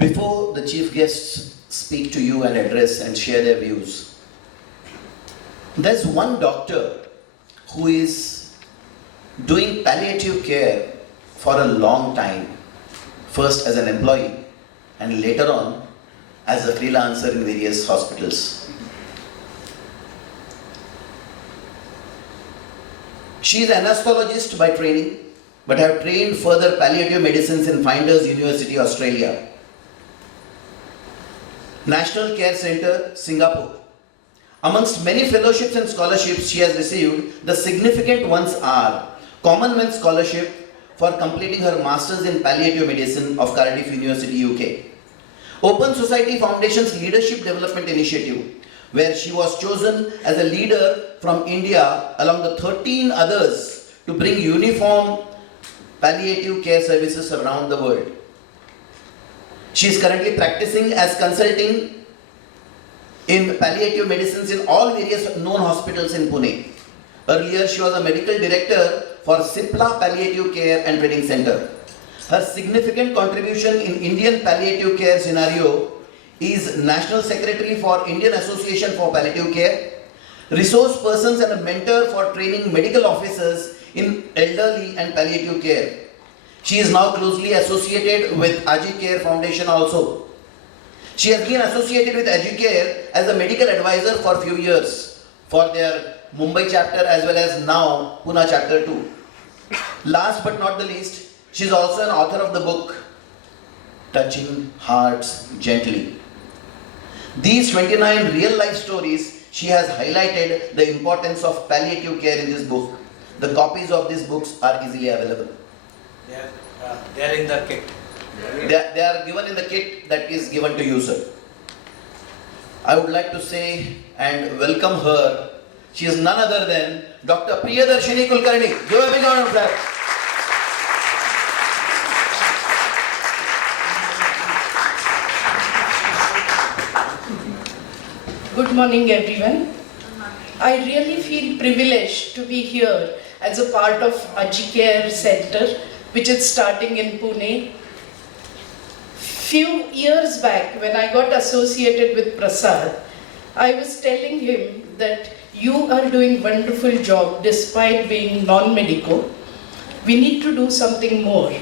Before the chief guests speak to you and address and share their views, there's one doctor who is doing palliative care for a long time, first as an employee and later on as a freelancer in various hospitals. She is an anesthetist by training, but have trained further palliative medicines in Flinders University, Australia. National Care Center, Singapore. Amongst many fellowships and scholarships she has received, the significant ones are Commonwealth Scholarship for completing her Masters in Palliative Medicine of Cardiff University, UK. Open Society Foundation's Leadership Development Initiative, where she was chosen as a leader from India along the 13 others to bring uniform palliative care services around the world. She is currently practicing as consulting in palliative medicines in all various known hospitals in Pune. Earlier, she was a medical director for Cipla Palliative Care and Training Center. Her significant contribution in Indian palliative care scenario is National Secretary for Indian Association for Palliative Care, resource persons and a mentor for training medical officers in elderly and palliative care. She is now closely associated with Aaji Care Foundation also. She has been associated with Aaji Care as a medical advisor for a few years for their Mumbai chapter as well as now Pune chapter 2. Last but not the least, she is also an author of the book Touching Hearts Gently. These 29 real life stories, she has highlighted the importance of palliative care in this book. The copies of these books are easily available. They are in the kit. They are given in the kit that is given to you, sir. I would like to say and welcome her. She is none other than Dr. Priyadarshini Kulkarni. Give a big round of applause. Good morning, everyone. I really feel privileged to be here as a part of Aaji Care Center, which is starting in Pune. Few years back, when I got associated with Prasad, I was telling him that you are doing wonderful job despite being non-medical. We need to do something more.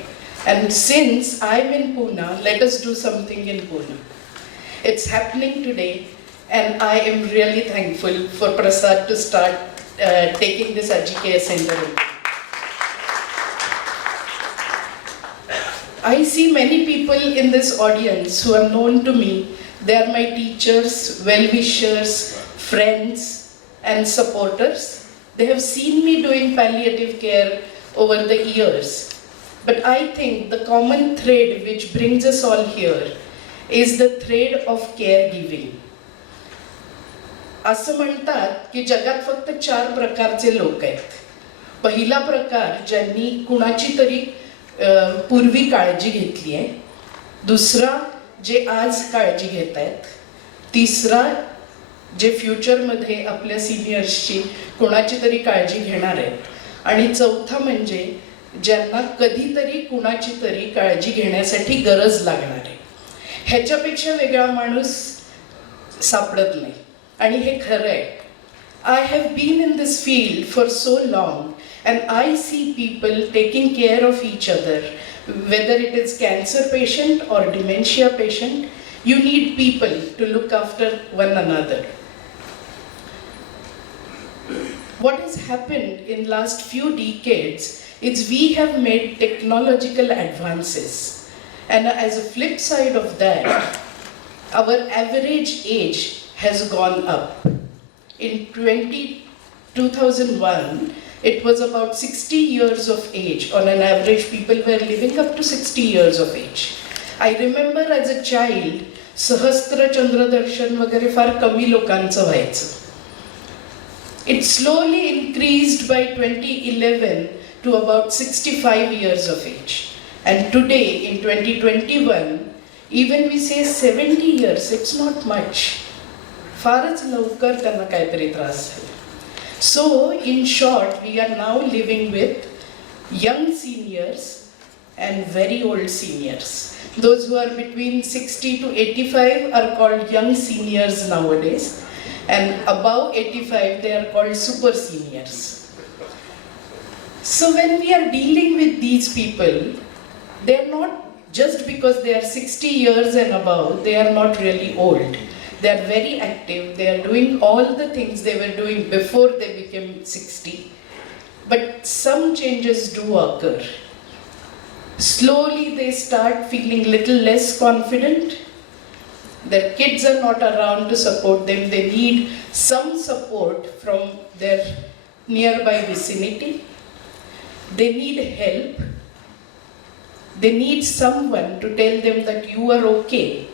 And since I'm in Pune, let us do something in Pune. It's happening today, and I am really thankful for Prasad to start taking this Aaji Care Center. I see many people in this audience who are known to me. They are my teachers, well-wishers, friends, and supporters. They have seen me doing palliative care over the years. But I think the common thread which brings us all here is the thread of caregiving. असं म्हणतात की जगात फक्त 4 प्रकारचे लोक आहेत. पहिला प्रकार ज्यांनी कुणाची तरी पूर्वी काळजी घेतली आहे, दुसरा जे आज काळजी घेत आहेत, तिसरा जे फ्युचरमध्ये आपल्या सिनियर्सची कुणाची तरी काळजी घेणार आहेत, आणि चौथा म्हणजे ज्यांना कधीतरी कुणाची तरी काळजी घेण्यासाठी गरज लागणार आहे. ह्याच्यापेक्षा वेगळा माणूस सापडत नाही, आणि हे खरं आहे. I have been in this field for so long, and I see people taking care of each other, whether it is cancer patient or dementia patient. You need people to look after one another. What has happened in last few decades is we have made technological advances, and as a flip side of that, our average age has gone up. In 2001, it was about 60 years of age. On an average, people were living up to 60 years of age. I remember as a child, सहस्त्र चंद्रदर्शन वगैरे फार कमी लोकांचं व्हायचं. It slowly increased by 2011 to about 65 years of age. And today, in 2021, even we say 70 years, it's not much. फारच लवकर त्यांना काहीतरी त्रास झाला. So, in short, we are now living with young seniors and very old seniors. Those who are between 60 to 85 are called young seniors nowadays, and above 85 they are called super seniors. So when we are dealing with these people, they are not, just because they are 60 years and above, they are not really old. They are very active, they are doing all the things they were doing before they became 60. But some changes do occur. Slowly they start feeling little less confident. Their kids are not around to support them. They need some support from their nearby vicinity. They need help. They need someone to tell them that you are okay.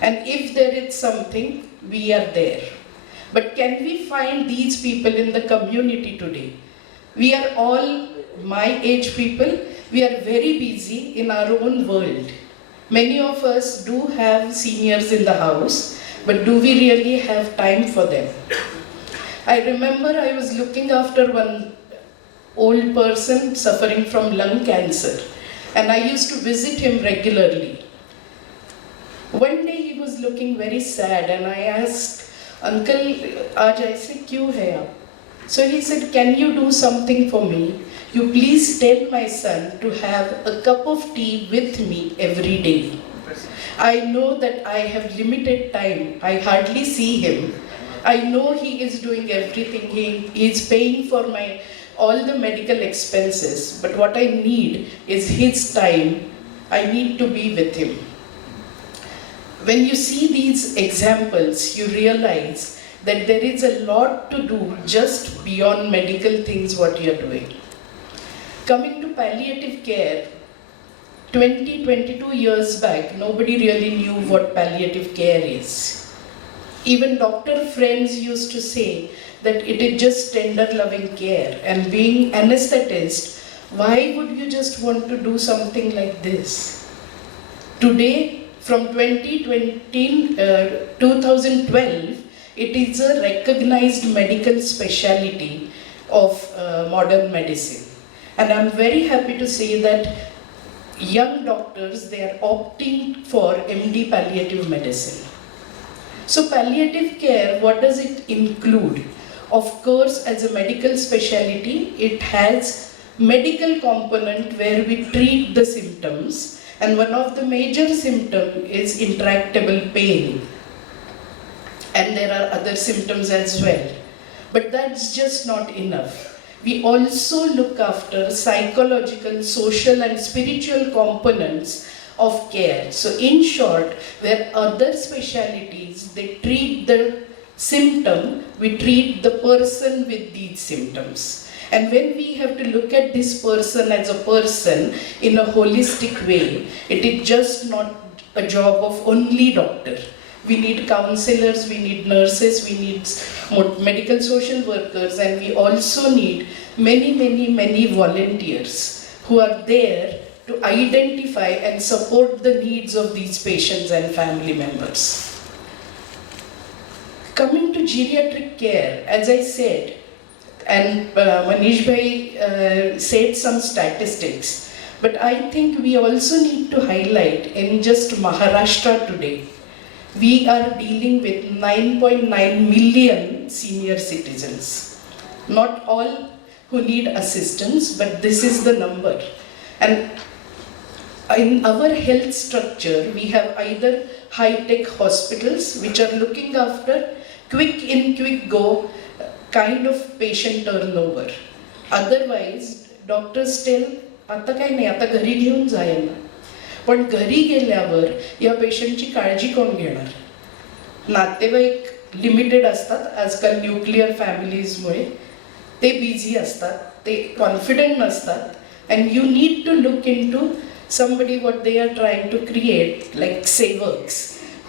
And if there is something, we are there. But can we find these people in the community today? We are all my age people. We are very busy in our own world. Many of us do have seniors in the house, but do we really have time for them? I remember I was looking after one old person suffering from lung cancer, and I used to visit him regularly. One day he was looking very sad, and I asked, "Uncle, aaj aise kyun hai aap?" So he said, "Can you do something for me? You please tell my son to have a cup of tea with me every day. I know that I have limited time. I hardly see him. I know he is doing everything. He is paying for all the medical expenses. But what I need is his time. I need to be with him." When you see these examples, you realize that there is a lot to do just beyond medical things what you are doing. Coming to palliative care, 22 years back, nobody really knew what palliative care is. Even doctor friends used to say that it is just tender loving care, and being anesthetist, why would you just want to do something like this? Today, from 2012, it is a recognized medical specialty of modern medicine. And I'm very happy to say that young doctors, they are opting for MD palliative medicine. So palliative care, what does it include? Of course, as a medical specialty, it has medical component where we treat the symptoms, and one of the major symptoms is intractable pain. And there are other symptoms as well. But that's just not enough. We also look after psychological, social and spiritual components of care. So in short, where other specialties, they treat the symptom, we treat the person with these symptoms. And when we have to look at this person as a person in a holistic way, it is just not a job of only doctor. We need counselors, we need nurses, we need medical social workers, and we also need many volunteers who are there to identify and support the needs of these patients and family members. Coming to geriatric care, as I said, and Manish Bhai said some statistics, but I think we also need to highlight in just Maharashtra today, we are dealing with 9.9 million senior citizens. Not all who need assistance, but this is the number. And in our health structure, we have either high-tech hospitals, which are looking after quick in, quick go kind of patient turnover. Otherwise, doctors tell, आता काय नाही, आता घरी घेऊन जाईल ना. पण घरी गेल्यावर या पेशंटची काळजी कोण घेणार? नातेवाईक लिमिटेड असतात आजकाल न्यूक्लिअर फॅमिलीजमुळे. ते बिझी असतात, ते कॉन्फिडंट नसतात, and you need to look into somebody what they are trying to create, like sevaks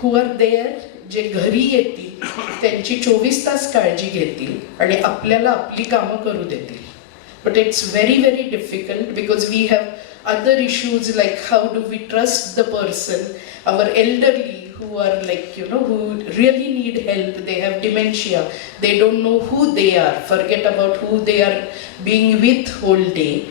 who are there, जे घरी येतील, त्यांची 24 तास काळजी घेतील आणि आपल्याला आपली कामं करू देतील. But it's very difficult because we have other issues like how do we trust the person, our elderly who are like, who really need help, they have dementia, they don't know who they are, forget about who they are being with whole day.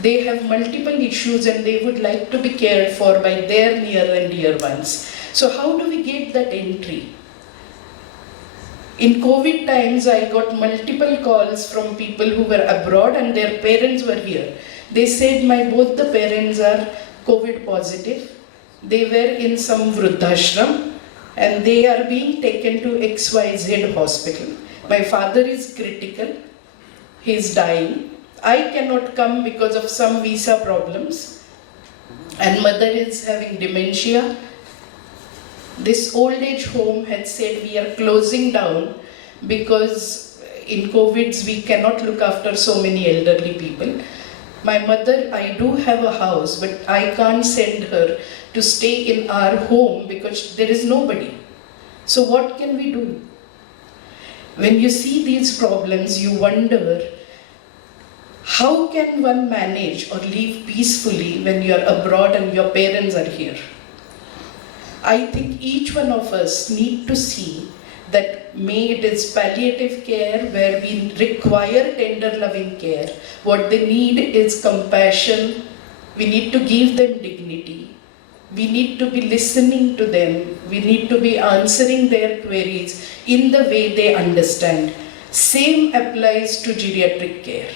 They have multiple issues and they would like to be cared for by their near and dear ones. So how do we get that entry? In COVID times, I got multiple calls from people who were abroad and their parents were here. They said both the parents are COVID positive. They were in some vruddhashram and they are being taken to XYZ hospital. My father is critical. He is dying. I cannot come because of some visa problems. And mother is having dementia. This old age home had said we are closing down because in COVID we cannot look after so many elderly people. My mother, I do have a house, but I can't send her to stay in our home because there is nobody. So what can we do? When you see these problems, you wonder, how can one manage or live peacefully when you are abroad and your parents are here? I think each one of us need to see that may it is palliative care where we require tender loving care. What they need is compassion. We need to give them dignity. We need to be listening to them. We need to be answering their queries in the way they understand. Same applies to geriatric care.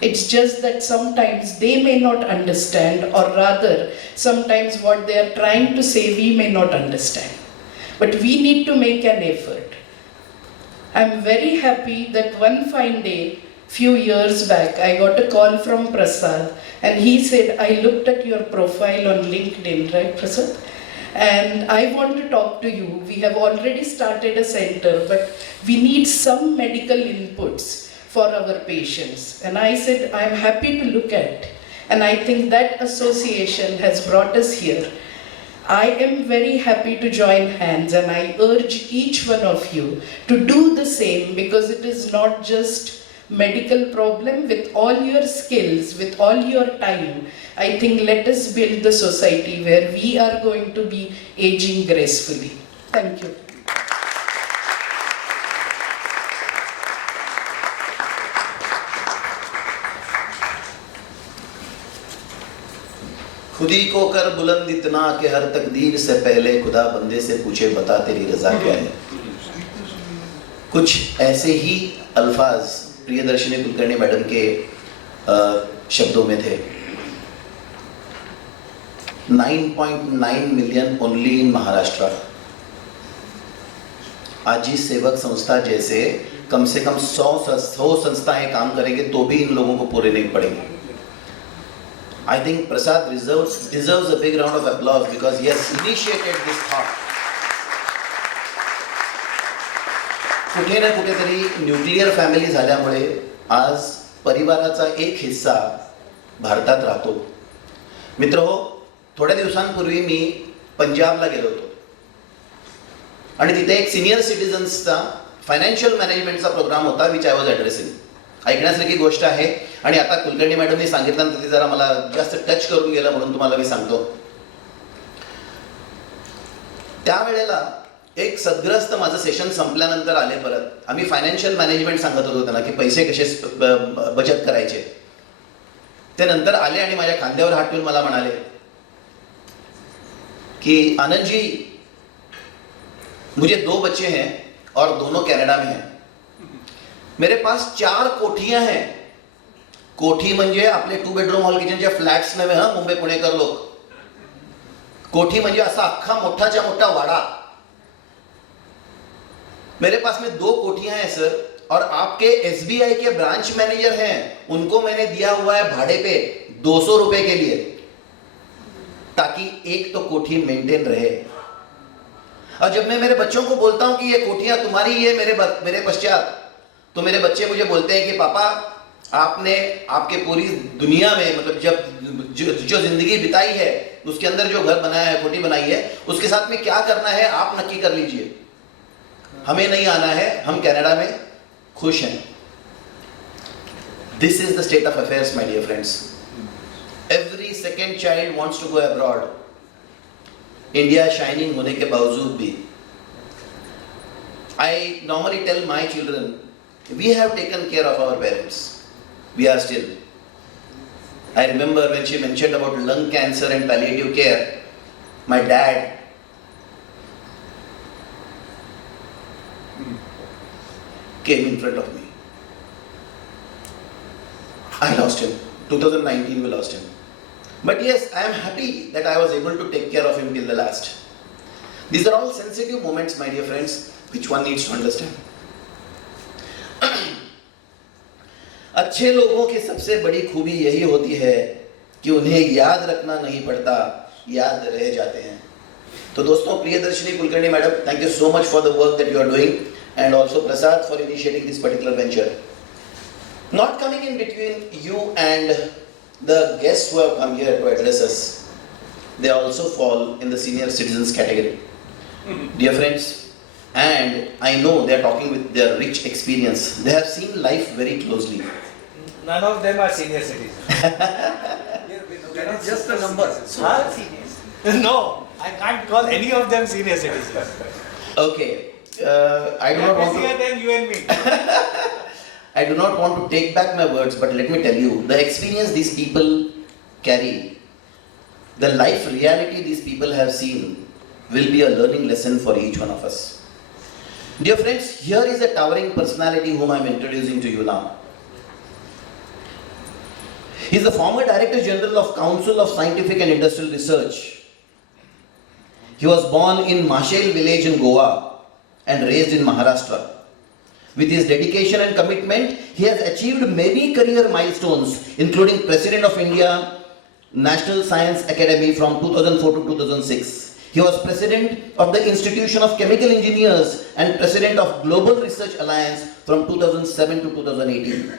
It's just that sometimes they may not understand, or rather, sometimes what they are trying to say we may not understand. But we need to make an effort. I'm very happy that one fine day, few years back, I got a call from Prasad and he said, I looked at your profile on LinkedIn, right Prasad? And I want to talk to you. We have already started a center, but we need some medical inputs for our patients. And I said, I'm happy to look at. And I think that association has brought us here. I am very happy to join hands and I urge each one of you to do the same, because it is not just medical problem. With all your skills, with all your time, I think let us build the society where we are going to be aging gracefully. Thank you. खुदी को कर बुलंद इतना कि हर तकदीर से पहले खुदा बंदे से पूछे बता तेरी रजा क्या है। कुछ ऐसे ही अल्फाज प्रियदर्शिनी कुलकर्णी मैडम के शब्दों में थे। 9.9 मिलियन ओनली इन महाराष्ट्र। आजी सेवक संस्था जैसे कम से कम 100 संस्थाएं काम करेंगे तो भी इन लोगों को पूरे नहीं पड़ेंगे। I think Prasad deserves a big round of applause because he has initiated this thought. कुठे ना कुठेतरी न्यूक्लियर फॅमिली झाल्यामुळे आज परिवाराचा एक हिस्सा भारतात राहतो। मित्रहो, थोड्या दिवसांपूर्वी मी पंजाबला गेलो होतो आणि तिथे एक सिनियर सिटीजन्सचा फायनान्शियल मॅनेजमेंटचा प्रोग्राम होता विच आय वॉज ॲड्रेसिंग। ऐकण्यासारखी गोष्ट आहे आणि आता कुलकर्णी मॅडमनी सांगितल्यानंतर ते जरा मला जास्त टच करून गेलं म्हणून तुम्हाला मी सांगतो। त्यावेळेला एक सद्ग्रस्त माझं सेशन संपल्यानंतर आले परत। आम्ही फायनान्शियल मॅनेजमेंट सांगत होतो त्यांना की पैसे कसे बचत करायचे। ते नंतर आले आणि माझ्या खांद्यावर हात ठेवून मला म्हणाले कि आनंद जी, मुझे 2 बच्चे हैं और दोनों कनाडा में हैं। मेरे पास 4 कोठियां हैं। कोठी म्हणजे आपले 2 बेडरूम हॉल किचनचे फ्लॅट्स नव्हे हा मुंबई पुणेकर लोक। कोठी म्हणजे असा अख्खा मोठाच्या मोठा वाडा। मेरे पास में 2 कोठियां हैं सर, और आपके एसबीआई के ब्रांच मैनेजर हैं, उनको मैंने दिया हुआ है भाड़े पे 200 रुपए के लिए, ताकि एक तो कोठी मेंटेन रहे। और जब मैं मेरे बच्चों को बोलता हूं कि ये कोठियां तुम्हारी ही है मेरे पश्चात, तो मेरे बच्चे मुझे बोलते हैं कि पापा आपने आपके पूरी दुनिया में मतलब जब जो जिंदगी बिताई है उसके अंदर जो घर बनाया है, कोठी बनाई है, उसके साथ में क्या करना है आप नक्की कर लीजिए। हमें नहीं आना है, हम कनाडा में खुश हैं। This is the state of affairs my dear friends. Every second child wants to go abroad. India shining होने के बावजूद भी I normally tell my children, we have taken care of our parents, we are still, I remember when she mentioned about lung cancer and palliative care, my dad came in front of me. I lost him. 2019 we lost him. But yes, I am happy that I was able to take care of him till the last. These are all sensitive moments, my dear friends, which one needs to understand. अच्छे लोगों की सबसे बड़ी खूबी यही होती है कि उन्हें याद रखना नहीं पड़ता, याद रह जाते हैं. तो दोस्तों, Priyadarshini Kulkarni madam, thank you so much for the work that you are doing, and also Prasad for initiating this particular venture. Not coming in between you and the guests who have come here to address us, they also fall in the senior citizens category. Dear friends, and I know they are talking with their rich experience. They have seen life very closely. None of them are senior citizens. That is just a number. Huh? No, I can't call any of them senior citizens. Okay, I do not want Busier to. than you and me. I do not want to take back my words, but let me tell you, the experience these people carry, the life reality these people have seen, will be a learning lesson for each one of us. Dear friends, here is a towering personality whom I am introducing to you now. He is the former Director General of Council of Scientific and Industrial Research. He was born in Mashel village in Goa and raised in Maharashtra. With his dedication and commitment, he has achieved many career milestones, including President of India National Science Academy from 2004 to 2006. He was President of the Institution of Chemical Engineers and President of Global Research Alliance from 2007 to 2018.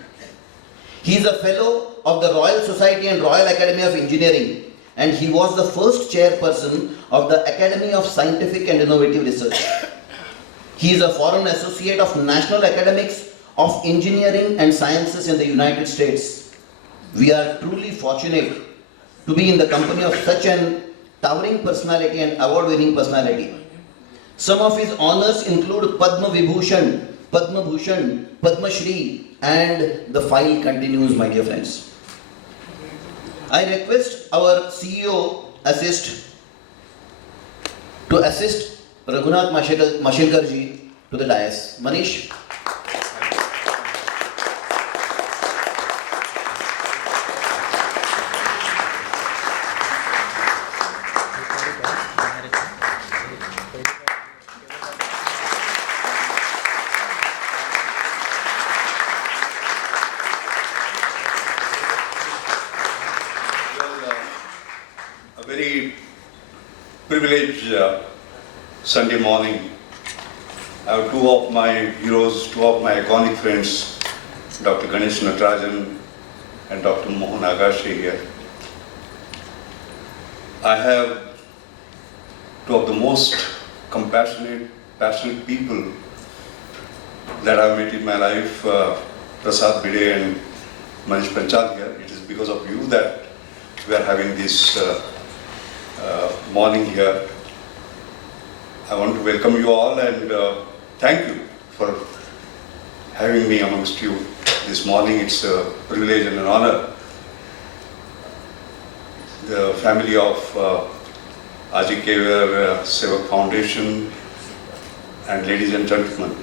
He is a Fellow of the Royal Society and Royal Academy of Engineering, and he was the first chairperson of the Academy of Scientific and Innovative Research. He is a foreign associate of National Academics of Engineering and Sciences in the United States. We are truly fortunate to be in the company of such an towering personality and award-winning personality. Some of his honors include Padma Vibhushan, Padma Bhushan, Padma Shri, and the file continues, my dear friends. I request our CEO to assist Raghunath Mashilkar ji to the dais. Manish. A very privileged Sunday morning. I have two of my heroes, two of my iconic friends, Dr. Ganesh Natarajan and Dr. Mohan Agashi here. I have two of the most compassionate, passionate people that I've met in my life, Prasad Bide and Manish Panchal here. It is because of you that we are having this morning here. I want to welcome you all and thank you for having me amongst you this morning. It's a privilege and an honor. The family of Aaji Care Sevak Foundation and ladies and gentlemen,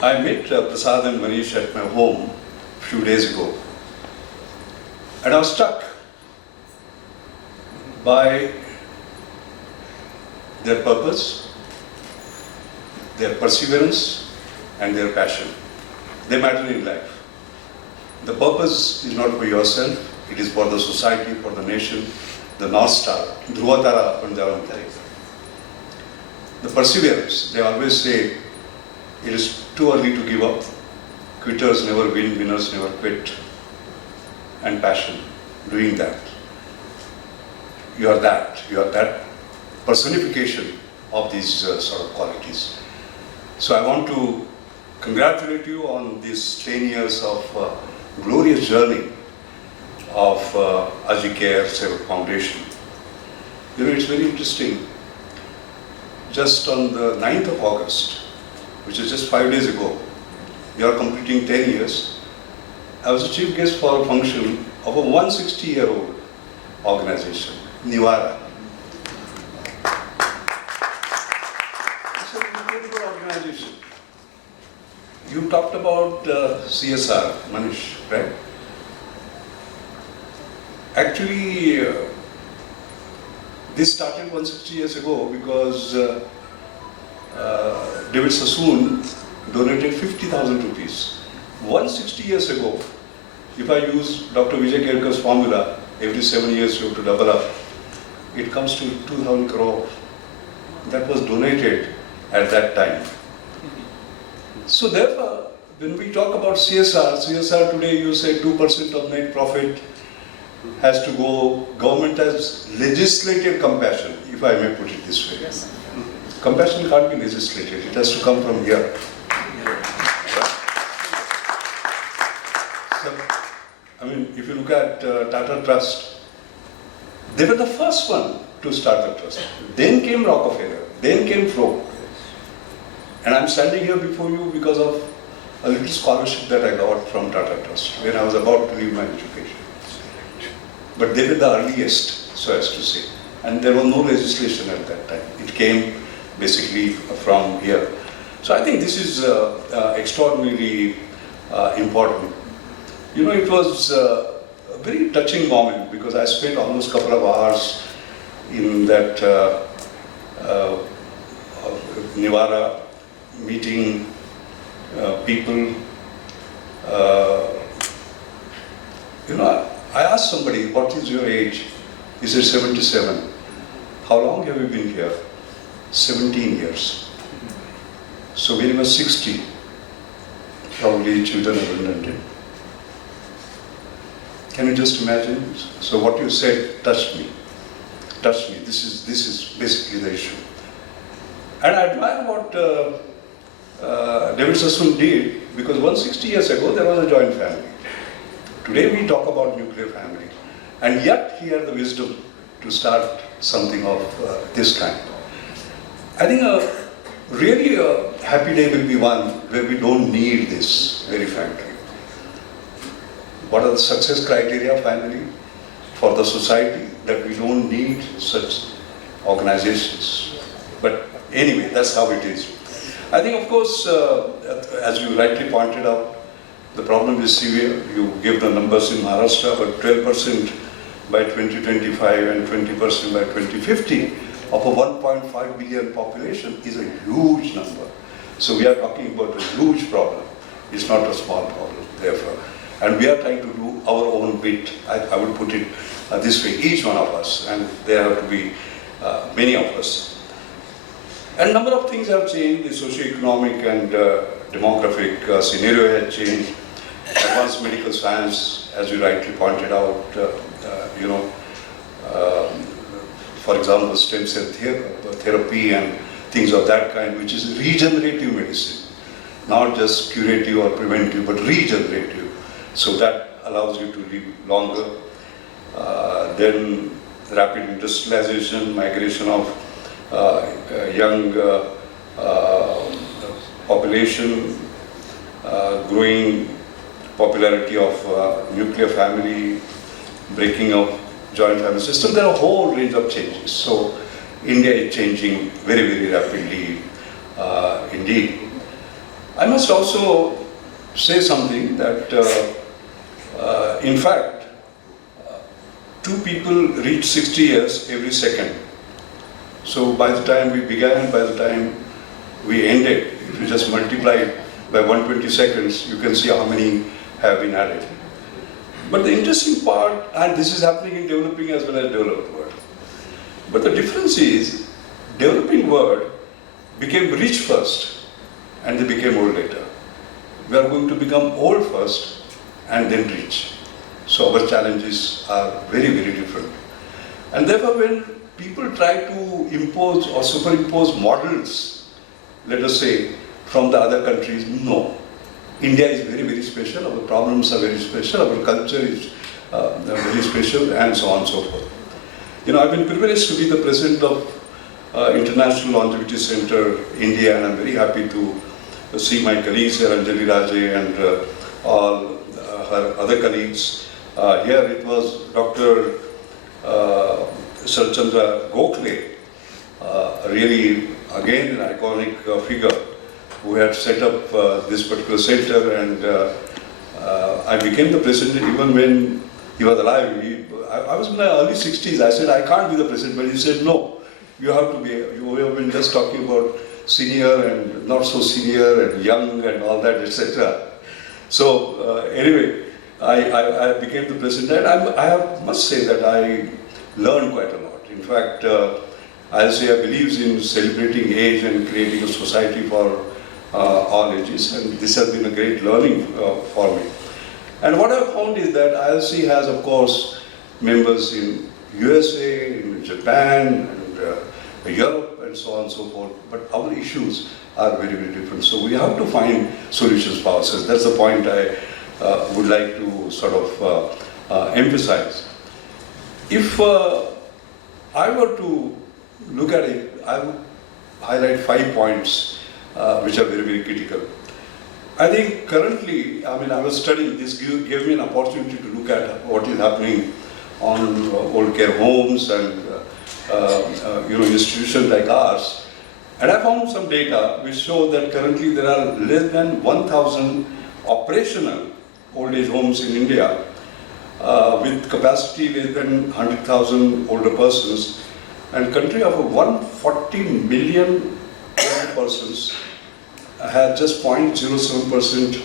I met Prasad and Manish at my home a few days ago, and I was struck by their purpose, their perseverance, and their passion. They matter in life. The purpose is not for yourself, it is for the society, for the nation, the North Star, Dhruva Tara Panjavan. The perseverance, they always say, it is too early to give up. Quitters never win, winners never quit. And passion, doing that. You are that personification of these sort of qualities. So I want to congratulate you on these 10 years of glorious journey of Aaji Care Sevak Foundation. It's very interesting. Just on the 9th of August, which is just 5 days ago, we are completing 10 years. I was a chief guest for a function of a 160-year-old organization, Nivara. It's an incredible organization. You talked about CSR, Manish, right? Actually, this started 160 years ago because David Sassoon donated 50,000 rupees. 160 years ago, if I use Dr. Vijay Kerkar's formula, every 7 years you have to double up, it comes to 2,000 crore. That was donated at that time. So therefore, when we talk about CSR today you say 2% of net profit has to go, government has legislated compassion, if I may put it this way. Yes. Compassion can't be legislated, it has to come from here. So, I mean, if you look at Tata Trust, they were the first one to start the trust. Then came Rockefeller, then came Fro. And I'm standing here before you because of a little scholarship that I got from Tata Trust when I was about to leave my education. But they were the earliest, so as to say. And there was no legislation at that time. It came basically from here. So I think this is extraordinarily important. You know, it was a very touching moment because I spent almost a couple of hours in that Nivara meeting people. You know, I asked somebody, what is your age? He said 77. How long have you been here? 17 years. So when he was 60, probably children abandoned him. Can you just imagine? So what you said touched me. Touched me. This is basically the issue. And I admire what David Sassoon did, because 160 years ago there was a joint family. Today we talk about nuclear family. And yet he had the wisdom to start something of this kind. I think really a happy day will be one where we don't need this, very frankly. What are the success criteria finally for the society that we don't need such organizations? But anyway, that's how it is. I think, of course, as you rightly pointed out, the problem is severe. You give the numbers in Maharashtra, but 12% by 2025 and 20% by 2050 of a 1.5 billion population is a huge number. So we are talking about a huge problem. It's not a small problem, therefore. And we are trying to do our own bit. I would put it this way, each one of us, and there have to be many of us. And a number of things have changed. The socio-economic and demographic scenario has changed. Advanced medical science, as you rightly pointed out, for example, stem cell therapy and things of that kind, which is regenerative medicine, not just curative or preventive, but regenerative. So that allows you to live longer. Then rapid industrialization, migration of young population, growing popularity of nuclear family, breaking of joint family system. There are a whole range of changes. So India is changing very, very rapidly indeed. I must also say something that in fact 2 people reach 60 years every second. So by the time we began, by the time we ended, if you just multiply it by 120 seconds, you can see how many have been added. But the interesting part, and this is happening in developing as well as developed world, but the difference is, developing world became rich first and they became old later. We are going to become old first and then rich. So our challenges are very, very different. And therefore when people try to impose or superimpose models, let us say, from the other countries, no. India is very, very special, our problems are very special, our culture is very special, and so on and so forth. You know, I've been privileged to be the president of International Longevity Center, India, and I'm very happy to see my colleagues here, Anjali Raje and all her other colleagues. Here it was Dr. Sarchandra Gokhale, really again an iconic figure who had set up this particular center, and I became the president even when he was alive. I was in my early 60s. I said, I can't be the president, but he said, no, you have to be. You have been just talking about senior and not so senior and young and all that, etc. So anyway, I became the president, and I must say that I learned quite a lot. In fact, I'll say I believe in celebrating age and creating a society for all ages, and this has been a great learning for me. And what I've found is that ILC has, of course, members in USA, in Japan, and Europe, and so on and so forth, but our issues are very, very different. So we have to find solutions for ourselves. That's the point I would like to sort of emphasize. If I were to look at it, I would highlight 5 points which are very, very critical. I think currently, I was studying, this gave me an opportunity to look at what is happening on old care homes and institutions like ours. And I found some data which show that currently there are less than 1,000 operational old age homes in India with capacity less than 100,000 older persons, and country of 140 million older persons has just 0.07%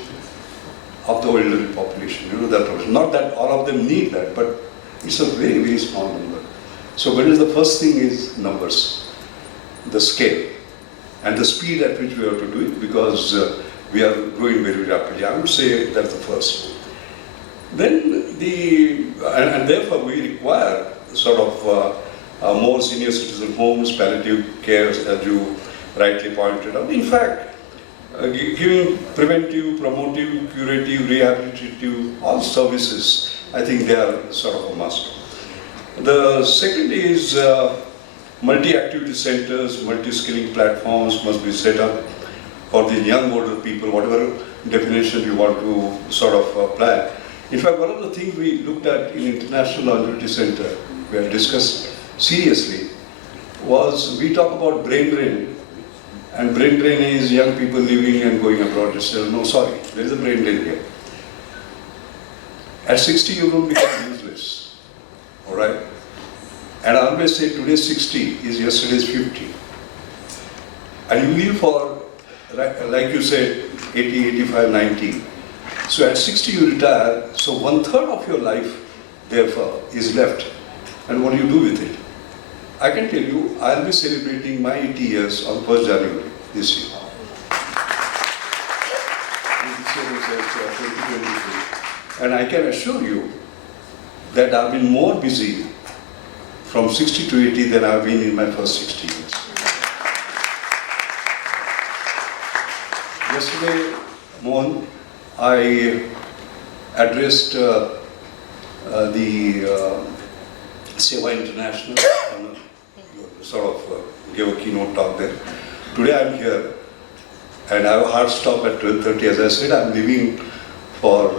of the elderly population. That not that all of them need that, but it's a very, very small number. So what is the first thing is numbers, the scale, and the speed at which we have to do it, because we are growing very rapidly. I would say that's the first. Then and therefore we require sort of more senior citizen homes, palliative care, as you rightly pointed out. In fact, giving preventive, promotive, curative, rehabilitative, all services, I think they are sort of a must. The second is multi-activity centers, multi-skilling platforms must be set up for the young older people, whatever definition you want to sort of apply. In fact, one of the things we looked at in International Longevity Center, we had discussed seriously, was we talk about brain drain, and brain drain is young people living and going abroad. No, sorry, there is a brain drain here. At 60, you don't become useless, all right? And I always say today's 60 is yesterday's 50. And you live for, like you said, 80, 85, 90. So at 60 you retire, so 1/3 of your life, therefore, is left. And what do you do with it? I can tell you, I'll be celebrating my 80 years on 1st January this year. This year is 2023. And I can assure you that I've been more busy from 60 to 80 than I've been in my first 60 years. Yesterday, Mohan, I addressed the Seva International, sort of gave a keynote talk there. Today I'm here, and I have a hard stop at 12:30. As I said, I'm leaving for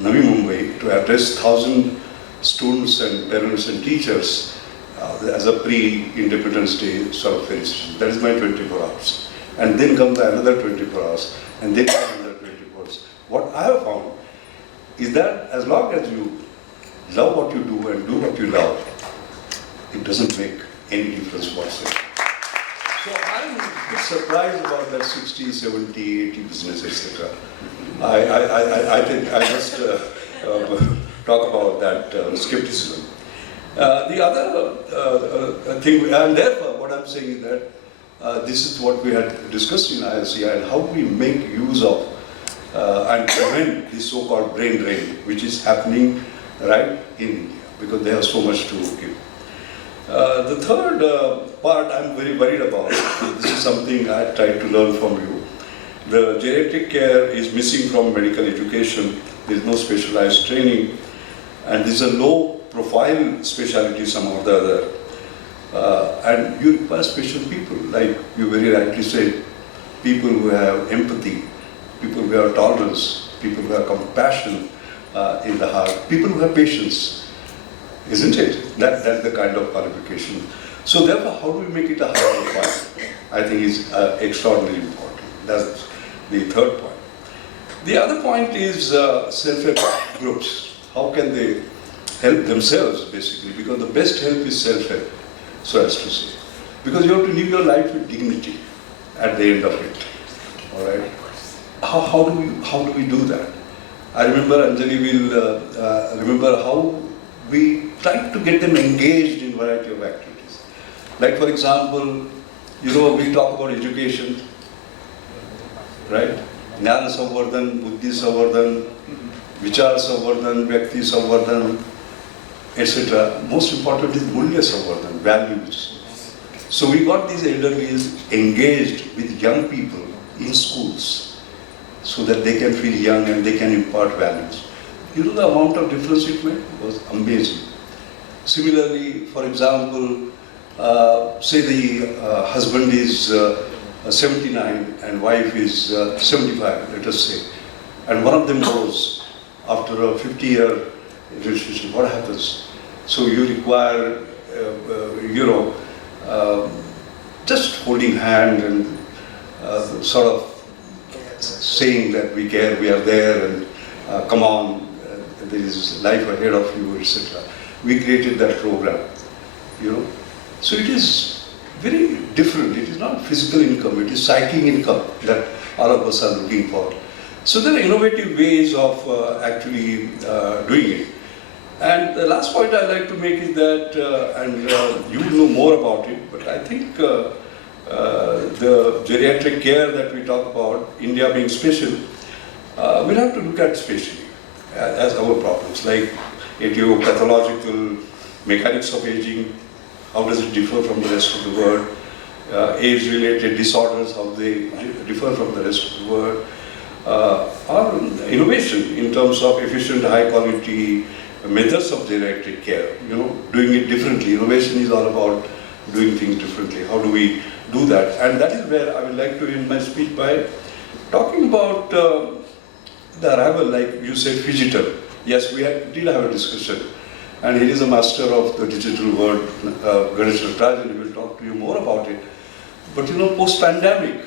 Navi Mumbai to address 1,000 students and parents and teachers as a pre-Independence Day sort of felicitation. That is my 24 hours. And then come another 24 hours, and then come another 24 hours. What I have found is that as long as you love what you do and do what you love, it doesn't make any difference whatsoever. So I'm a bit surprised about that 60, 70, 80 business, etc. I think I must talk about that skepticism. The other thing, and therefore what I'm saying is that this is what we had discussed in ILC, and how we make use of and prevent this so-called brain drain, which is happening right in India, because they have so much to give. The third part I'm very worried about, this is something I tried to learn from you. The geriatric care is missing from medical education. There is no specialized training, and this is a low profile specialty, some of the other. And you require special people, like you very rightly said. people who have empathy, people who have tolerance, people who have compassion in the heart, people who have patience, isn't it? That's the kind of qualification. So therefore, how do we make it a higher point? I think is extraordinarily important. That's the third point. The other point is self-help groups. How can they help themselves, basically? Because the best help is self-help, so as to say. Because you have to live your life with dignity at the end of it. All right. How do we do that? I remember Anjali will remember how we tried to get them engaged in variety of activities. Like for example, we talk about education, right? Jnana Samvardhan, Buddhi Samvardhan, Vichar Samvardhan, Vyakti Samvardhan, etc. Most important is Mulya Samvardhan, values. So we got these elderlies engaged with young people in schools so that they can feel young and they can impart values. The amount of difference it made was amazing. Similarly, for example, say the husband is 79 and wife is 75, let us say, and one of them goes after a 50-year relationship, what happens? So you require, just holding hand and sort of saying that we care, we are there, and come on, there is life ahead of you, etc. We created that program, So it is very different. It is not physical income, it is psychic income that all of us are looking for. So there are innovative ways of actually doing it. And the last point I'd like to make is that, you will know more about it, but I think the geriatric care that we talk about, India being special, we'll have to look at specially as our problems, like etiological mechanics of aging, how does it differ from the rest of the world, age-related disorders, how they differ from the rest of the world, or innovation in terms of efficient, high-quality methods of geriatric care, doing it differently. Innovation is all about doing things differently. How do we do that? And that is where I would like to end my speech by talking about the arrival, like you said, digital. Yes, we did have a discussion. And he is a master of the digital world, Ganesh Rajan, will talk to you more about it. But post-pandemic,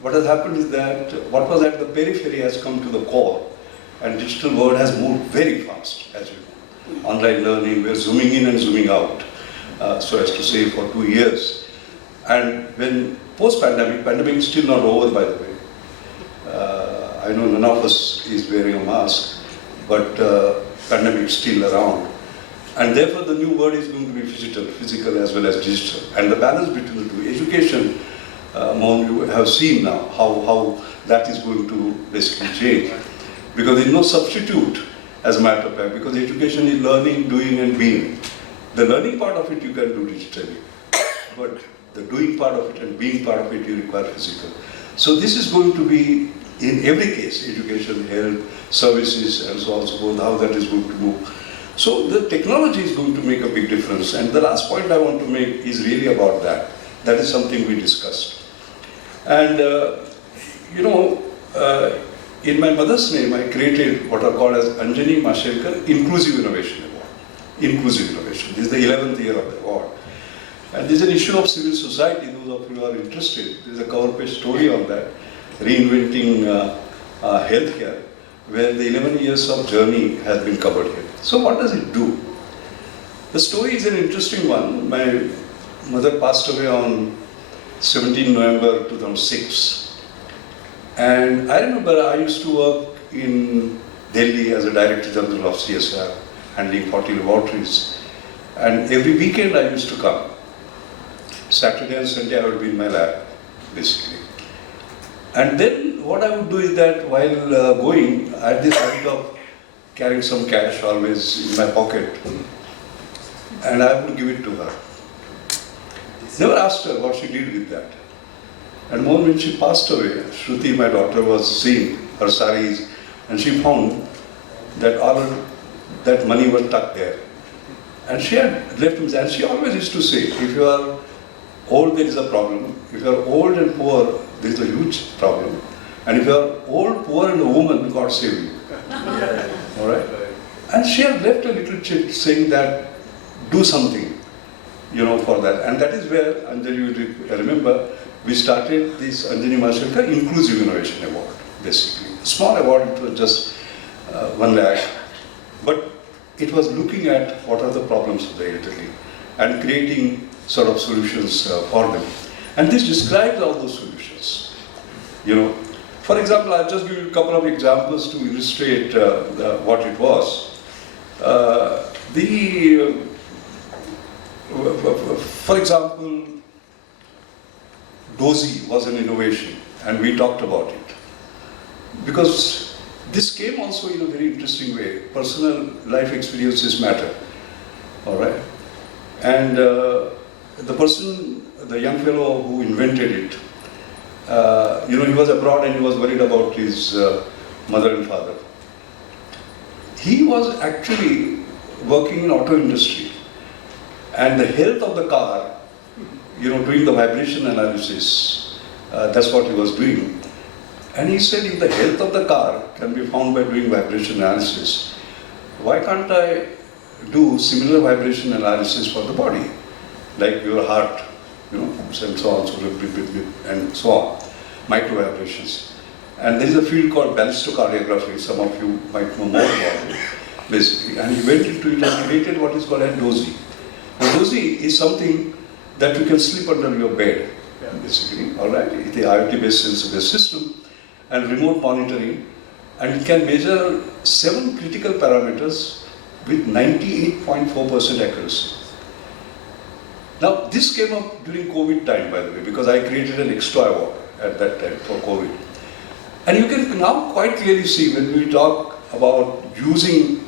what has happened is that what was at the periphery has come to the core. And digital world has moved very fast, as you know. Online learning, we're zooming in and zooming out, so as to say, for 2 years. And when post-pandemic, pandemic is still not over, by the way. I know none of us is wearing a mask, but pandemic is still around. And therefore the new word is going to be physical as well as digital. And the balance between the two. Education, Mohan, you have seen now how that is going to basically change. Because there is no substitute, as a matter of fact, because education is learning, doing and being. The learning part of it you can do digitally, but the doing part of it and being part of it you require physical. So this is going to be, in every case, education, health, services and so on and so forth, how that is going to move. So the technology is going to make a big difference. And the last point I want to make is really about that. That is something we discussed. And, in my mother's name, I created what are called as Anjani Mashelkar Inclusive Innovation Award. Inclusive Innovation. This is the 11th year of the award. And this is an issue of civil society, those of you who are interested. There is a cover page story on that, reinventing healthcare, where the 11 years of journey has been covered here. So what does it do? The story is an interesting one. My mother passed away on 17 November 2006. And I remember I used to work in Delhi as a Director General of CSR, handling 40 laboratories. And every weekend I used to come. Saturday and Sunday I would be in my lab, basically. And then what I would do is that while going, I had this habit of carrying some cash always in my pocket. And I would give it to her. Never asked her what she did with that. And more when she passed away, Shruti, my daughter, was seeing her saris, and she found that all that money was tucked there. And she had left me, and she always used to say, if you are old, there is a problem. If you are old and poor, there is a huge problem. And if you are old, poor and a woman, God save you. All right? And she had left a little chip saying that, do something, for that. And that is where, Anjali, you remember, we started this Anjali Mashelkar Inclusive Innovation Award, basically. A small award, it was just 1 lakh. But it was looking at what are the problems of the elderly and creating sort of solutions for them. And this describes all those solutions. For example, I'll just give you a couple of examples to illustrate what it was. For example, Dozy was an innovation, and we talked about it. Because this came also in a very interesting way. Personal life experiences matter, all right? And the young fellow who invented it, he was abroad and he was worried about his mother and father. He was actually working in auto industry, and the health of the car, doing the vibration analysis, that's what he was doing. And he said, if the health of the car can be found by doing vibration analysis, why can't I do similar vibration analysis for the body, like your heart, and so on, and so on, micro vibrations. And there is a field called ballistocardiography, some of you might know more about it, basically. And he went into it and created what is called a Dozy. Now, Dozy is something that you can sleep under your bed, basically, all right? It's the IoT-based sensor-based system and remote monitoring, and it can measure 7 critical parameters with 98.4% accuracy. Now, this came up during COVID time, by the way, because I created an extra award at that time for COVID. And you can now quite clearly see when we talk about using,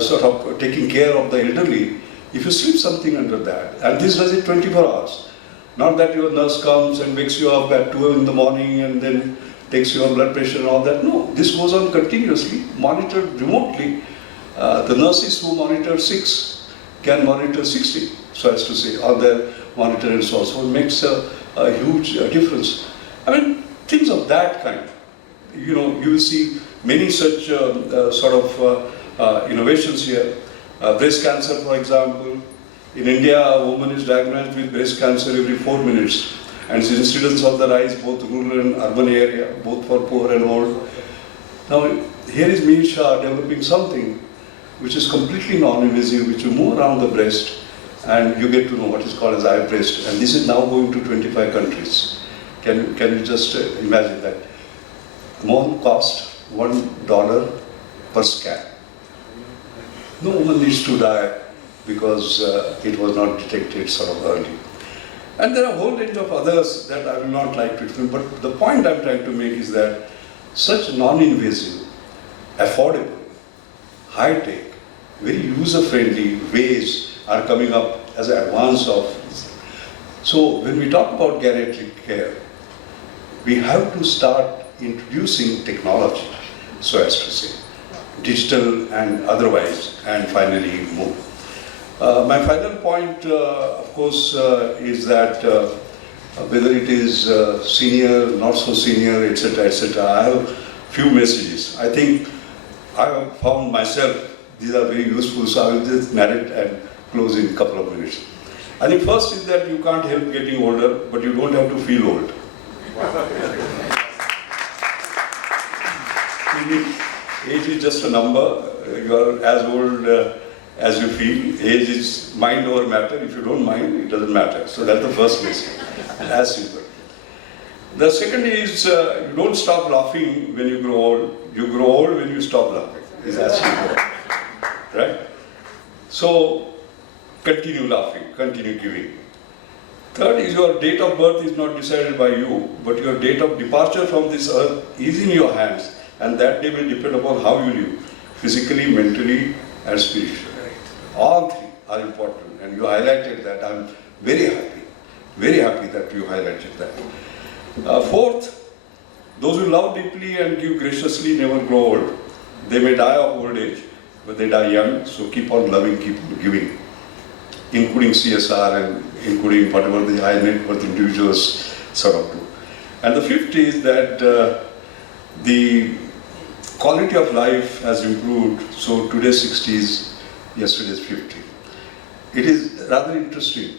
sort of taking care of the elderly, if you slip something under that, and this does it 24 hours, not that your nurse comes and wakes you up at 2 in the morning and then takes your blood pressure and all that. No, this goes on continuously, monitored remotely. The nurses who monitor 6 can monitor 60, so as to say, on their monitor and so on. So it makes a huge difference. I mean, things of that kind. You will see many such sort of innovations here. Breast cancer, for example. In India, a woman is diagnosed with breast cancer every 4 minutes. And the incidence of the rise, both rural and urban area, both for poor and old. Now, here is Mihir Shah developing something which is completely non-invasive, which will move around the breast, and you get to know what is called as iBreast. And this is now going to 25 countries. Can you just imagine that? More cost $1 per scan. No woman needs to die because it was not detected sort of early. And there are a whole range of others that I will not like to explain, but the point I'm trying to make is that such non-invasive, affordable, high-tech, very user-friendly ways are coming up as an advance of this. So when we talk about geriatric care, we have to start introducing technology, so as to say, digital and otherwise, and finally move. My final point, of course, is that whether it is senior, not so senior, etc., I have few messages. I think I have found myself, these are very useful, so I will just narrate and close in a couple of minutes. I think first is that you can't help getting older, but you don't have to feel old. Age is just a number. You are as old as you feel. Age is mind over matter. If you don't mind, it doesn't matter. So that's the first message. As simple. The second is you don't stop laughing when you grow old. You grow old when you stop laughing. It's as simple. Right? So continue laughing, continue giving. Third is your date of birth is not decided by you, but your date of departure from this earth is in your hands, and that day will depend upon how you live, physically, mentally, and spiritually. All three are important, and you highlighted that. I'm very happy that you highlighted that. Fourth, those who love deeply and give graciously never grow old. They may die of old age, but they die young, so keep on loving, keep on giving, including CSR and including whatever the high net worth individuals sort of do. And the fifth is that the quality of life has improved. So today's 60s, yesterday's 50. It is rather interesting.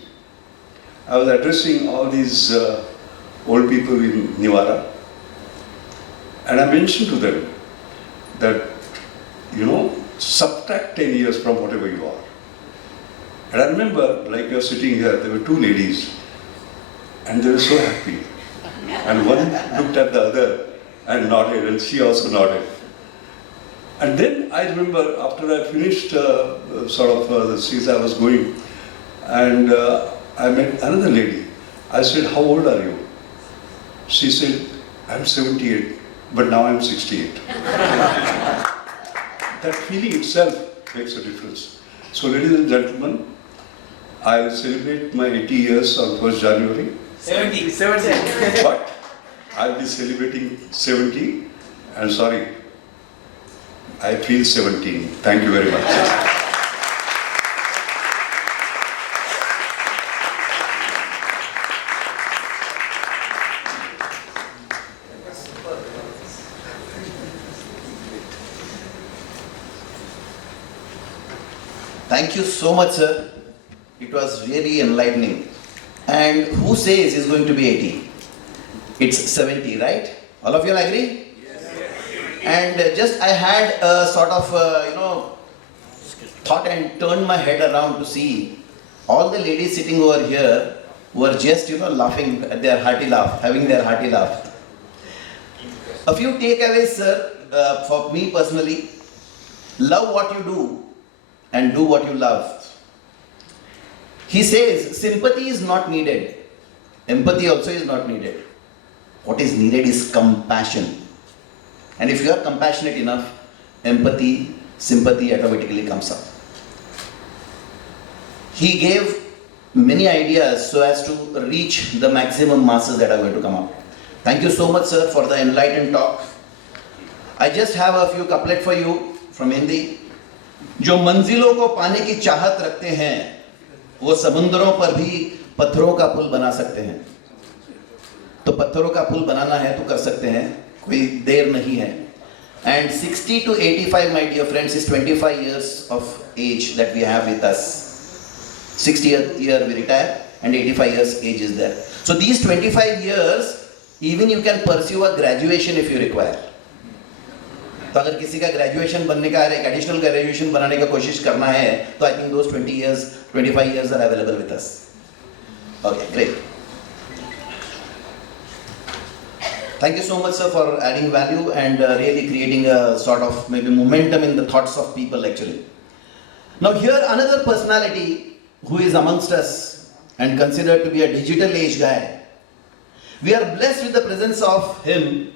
I was addressing all these old people in Nivara, and I mentioned to them that, subtract 10 years from whatever you are. And I remember, like you're sitting here, there were two ladies, and they were so happy. And one looked at the other and nodded, and she also nodded. And then I remember after I finished the scenes I was going, and I met another lady. I said, "How old are you?" She said, "I'm 78, but now I'm 68. That feeling itself makes a difference. So ladies and gentlemen, I'll celebrate my 80 years on 1st January. 70. But I'll be celebrating 70, and sorry, I feel 17. Thank you very much. Thank you so much, sir. It was really enlightening. And who says he's going to be 80? It's 70, right? All of you all agree? And just I had a sort of, thought and turned my head around to see all the ladies sitting over here were just, laughing at their hearty laugh, having their hearty laugh. A few takeaways, sir, for me personally. Love what you do and do what you love. He says sympathy is not needed. Empathy also is not needed. What is needed is compassion. And if you are compassionate enough, empathy, sympathy automatically comes up. He gave many ideas so as to reach the maximum masses that are going to come up. Thank you so much, sir, for the enlightened talk. I just have a few couplet for you from Hindi. जो मंजिलों को पाने की चाहत रखते हैं, वो समुद्रों पर भी पत्थरों का पुल बना सकते हैं. तो पत्थरों का पुल बनाना है तो कर सकते हैं, कोई देर नहीं है. And 60 to 85, my dear friends, is 25 years of age that we have with us. 60th year we retire and 85 years age is there. So these 25 years, even you can pursue a graduation if you require. तो अगर किसी का graduation बनने का एक additional graduation बनाने का कोशिश करना है तो I think those 25 years are available with us. Okay, great. Thank you so much, sir, for adding value and really creating a sort of maybe momentum in the thoughts of people actually. Now here another personality who is amongst us and considered to be a digital age guy. We are blessed with the presence of him.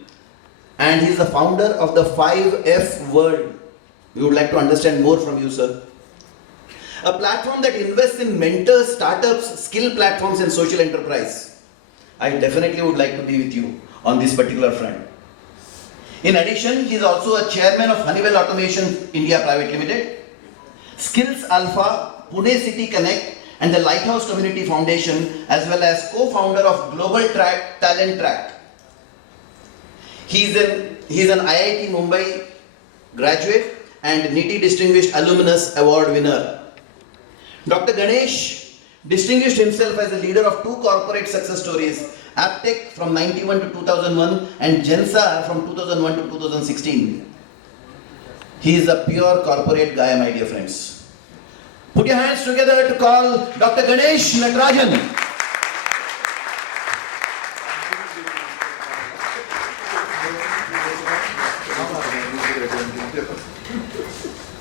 And he is the founder of the 5F World. We would like to understand more from you, sir. A platform that invests in mentors, startups, skill platforms and social enterprise. I definitely would like to be with you on this particular front. In addition, he is also a chairman of Honeywell Automation India Private Limited, Skills Alpha, Pune City Connect and the Lighthouse Community Foundation, as well as co-founder of Global Talent Track. He is an IIT Mumbai graduate and NITI Distinguished Alumnus Award winner. Dr. Ganesh distinguished himself as a leader of two corporate success stories, Aptech from 91 to 2001 and Gensar from 2001 to 2016. He is a pure corporate guy, my dear friends. Put your hands together to call Dr. Ganesh Natarajan.